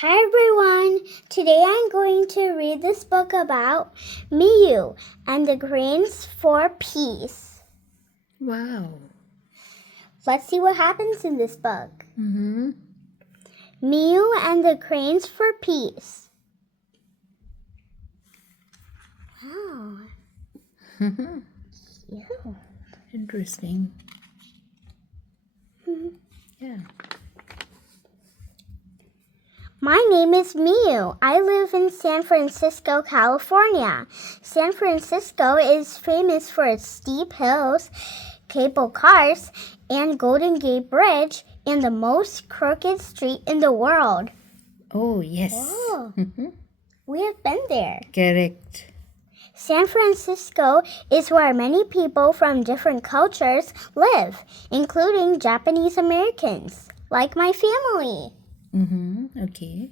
Hi everyone! Today I'm going to read this book about Miyu and the grains for peace. Wow. Let's see what happens in this book. Mm-hmm. Miyu and the grains for peace. Wow. Yeah. Interesting. Yeah. My name is Miyu. I live in San Francisco, California. San Francisco is famous for its steep hills, cable cars, and Golden Gate Bridge, and the most crooked street in the world. Oh, yes. Oh, we have been there. Correct. San Francisco is where many people from different cultures live, including Japanese Americans, like my family. Okay.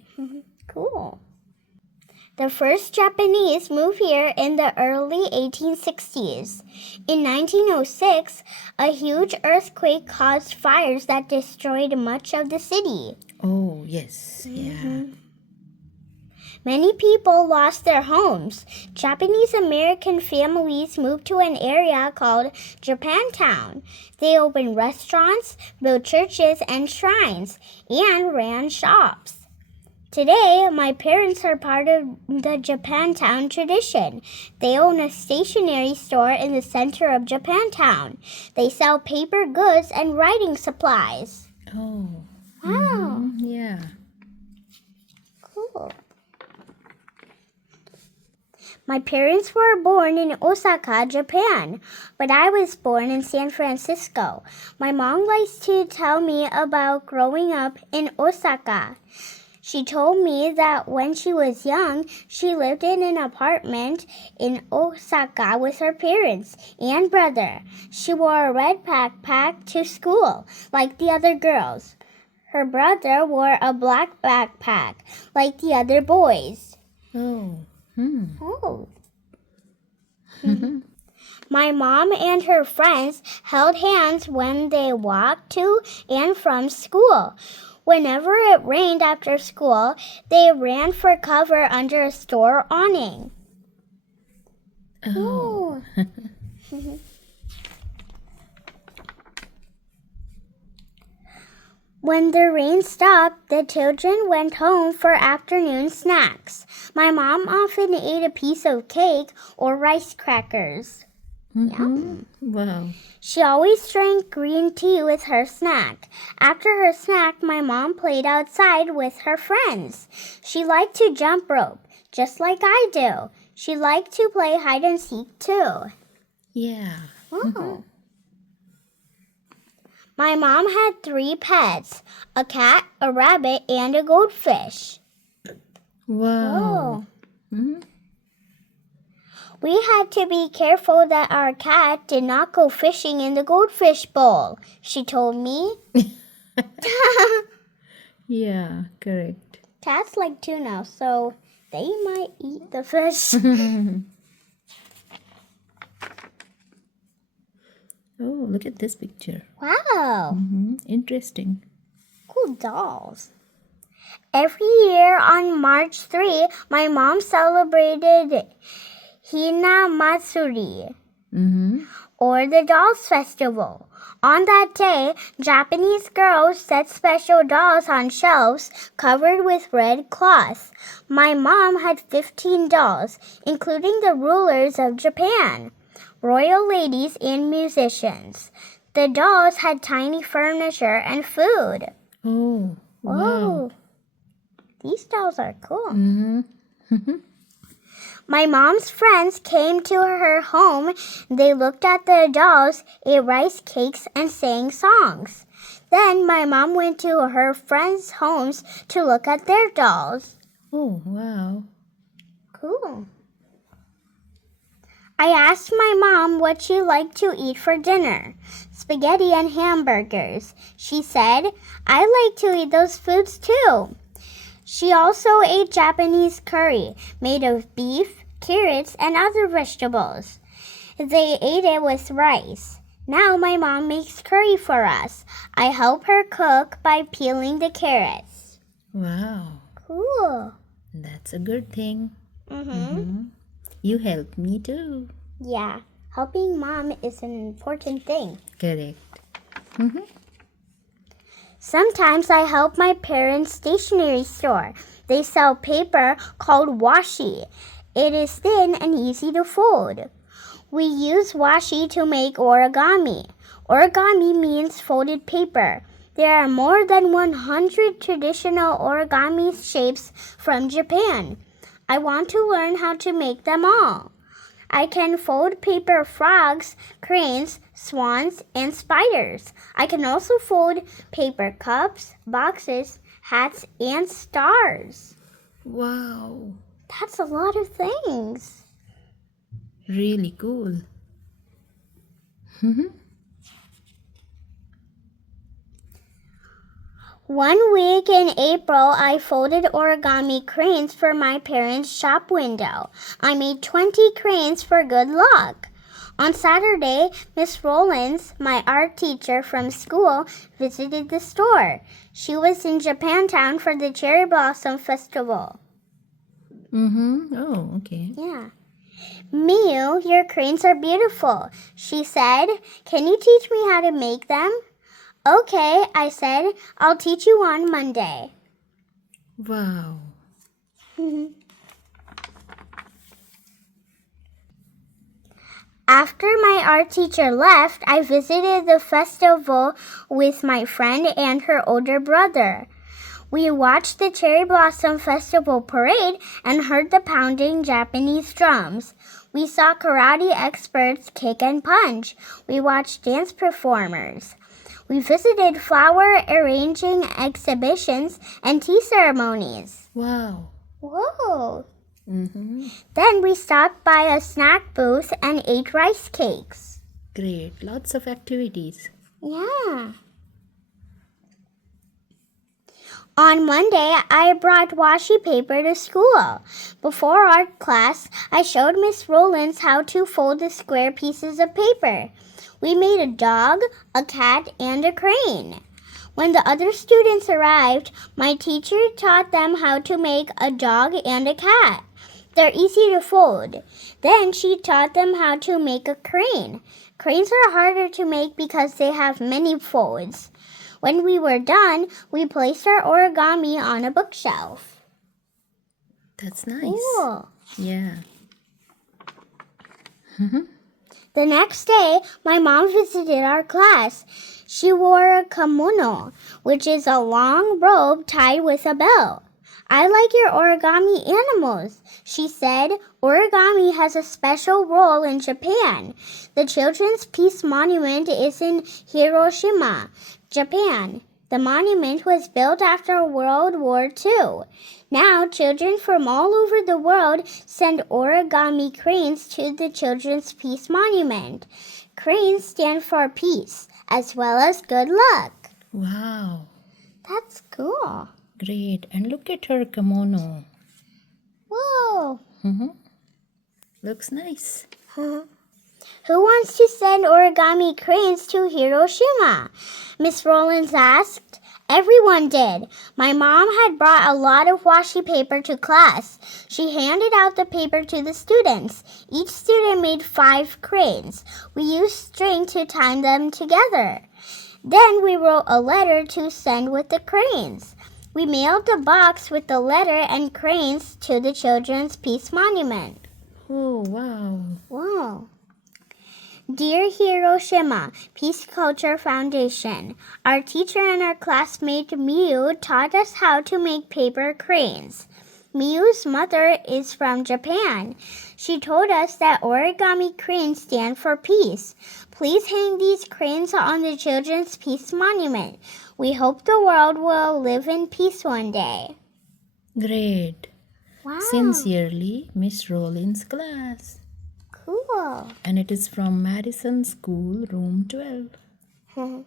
Cool. The first Japanese moved here in the early 1860s. In 1906, a huge earthquake caused fires that destroyed much of the city. Oh, yes. Yeah. Many people lost their homes. Japanese American families moved to an area called Japantown. They opened restaurants, built churches and shrines, and ran shops. Today, my parents are part of the Japantown tradition. They own a stationery store in the center of Japantown. They sell paper goods and writing supplies. Oh. Wow. Yeah. Cool. My parents were born in Osaka, Japan, but I was born in San Francisco. My mom likes to tell me about growing up in Osaka. She told me that when she was young, she lived in an apartment in Osaka with her parents and brother. She wore a red backpack to school, like the other girls. Her brother wore a black backpack, like the other boys. Oh. Oh. My mom and her friends held hands when they walked to and from school. Whenever it rained after school, they ran for cover under a store awning. Oh. When the rain stopped, the children went home for afternoon snacks. My mom often ate a piece of cake or rice crackers. Yum. Wow. She always drank green tea with her snack. After her snack, my mom played outside with her friends. She liked to jump rope, just like I do. She liked to play hide and seek too. Yeah. Oh. My mom had 3 pets, a cat, a rabbit, and a goldfish. Wow. We had to be careful that our cat did not go fishing in the goldfish bowl, she told me. Yeah, correct. Cats like tuna, so they might eat the fish. Oh, look at this picture. Wow, Interesting. cool dolls. Every year on March 3, my mom celebrated Hina Matsuri, or the Dolls Festival. On that day, Japanese girls set special dolls on shelves covered with red cloth. My mom had 15 dolls, including the rulers of Japan, royal ladies, and musicians. The dolls had tiny furniture and food. Oh, wow. Whoa, these dolls are cool. My mom's friends came to her home. They looked at the dolls, ate rice cakes, and sang songs. Then my mom went to her friends' homes to look at their dolls. Oh, wow. Cool. I asked my mom what she liked to eat for dinner. Spaghetti and hamburgers. She said, I like to eat those foods too. She also ate Japanese curry made of beef, carrots, and other vegetables. They ate it with rice. Now my mom makes curry for us. I help her cook by peeling the carrots. Wow. Cool. That's a good thing. Mm-hmm. You help me too. Yeah. Helping mom is an important thing. Correct. Sometimes I help my parents' stationery store. They sell paper called washi. It is thin and easy to fold. We use washi to make origami. Origami means folded paper. There are more than 100 traditional origami shapes from Japan. I want to learn how to make them all. I can fold paper frogs, cranes, swans, and spiders. I can also fold paper cups, boxes, hats, and stars. Wow. That's a lot of things. Really cool. One week in April, I folded origami cranes for my parents' shop window. I made 20 cranes for good luck. On Saturday, Miss Rollins, my art teacher from school, visited the store. She was in Japantown for the Cherry Blossom Festival. Oh, okay. Yeah. Miyu, your cranes are beautiful, she said. Can you teach me how to make them? Okay, I said. I'll teach you on Monday. Wow. After my art teacher left, I visited the festival with my friend and her older brother. We watched the Cherry Blossom Festival parade and heard the pounding Japanese drums. We saw karate experts kick and punch. We watched dance performers. We visited flower arranging exhibitions and tea ceremonies. Wow. Whoa! Then we stopped by a snack booth and ate rice cakes. Great. Lots of activities. Yeah. On Monday, I brought washi paper to school. Before art class, I showed Miss Rollins how to fold the square pieces of paper. We made a dog, a cat, and a crane. When the other students arrived, my teacher taught them how to make a dog and a cat. They're easy to fold. Then she taught them how to make a crane. Cranes are harder to make because they have many folds. When we were done, we placed our origami on a bookshelf. That's nice. Cool. Yeah. The next day, my mom visited our class. She wore a kimono, which is a long robe tied with a belt. I like your origami animals, she said. Origami has a special role in Japan. The Children's Peace Monument is in Hiroshima, Japan. The monument was built after World War II. Now, children from all over the world send origami cranes to the Children's Peace Monument. Cranes stand for peace, as well as good luck. Wow. That's cool. Great. And look at her kimono. Whoa. Looks nice. Who wants to send origami cranes to Hiroshima? Miss Rollins asked. Everyone did. My mom had brought a lot of washi paper to class. She handed out the paper to the students. Each student made 5 cranes. We used string to tie them together. Then we wrote a letter to send with the cranes. We mailed the box with the letter and cranes to the Children's Peace Monument. Oh, wow. Wow. Dear Hiroshima Peace Culture Foundation, our teacher and our classmate Miyu taught us how to make paper cranes. Miyu's mother is from Japan. She told us that origami cranes stand for peace. Please hang these cranes on the Children's Peace Monument. We hope the world will live in peace one day. Great. Wow. Sincerely, Miss Rollins' class. Cool. And it is from Madison School, room 12.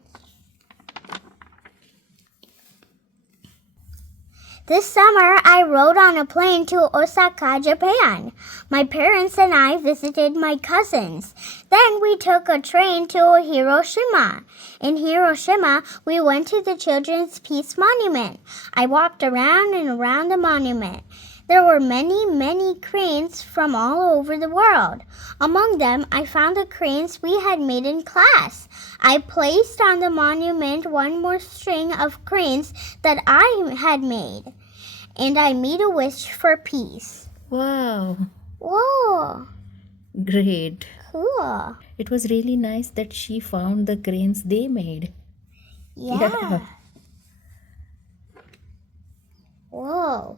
This summer, I rode on a plane to Osaka, Japan. My parents and I visited my cousins. Then we took a train to Hiroshima. In Hiroshima, we went to the Children's Peace Monument. I walked around and around the monument. There were many, many cranes from all over the world. Among them, I found the cranes we had made in class. I placed on the monument one more string of cranes that I had made, and I made a wish for peace. Wow. Whoa, Great. cool. It was really nice that she found the cranes they made. Yeah. Whoa.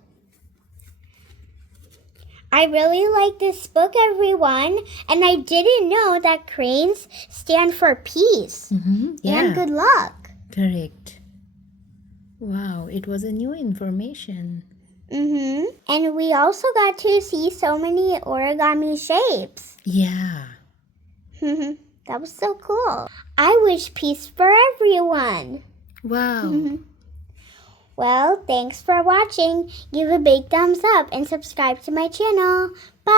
I really like this book, everyone, and I didn't know that cranes stand for peace and good luck. Correct. Wow, it was a new information. And we also got to see so many origami shapes. Yeah. That was so cool. I wish peace for everyone. Wow. Well, thanks for watching. Give a big thumbs up and subscribe to my channel. Bye.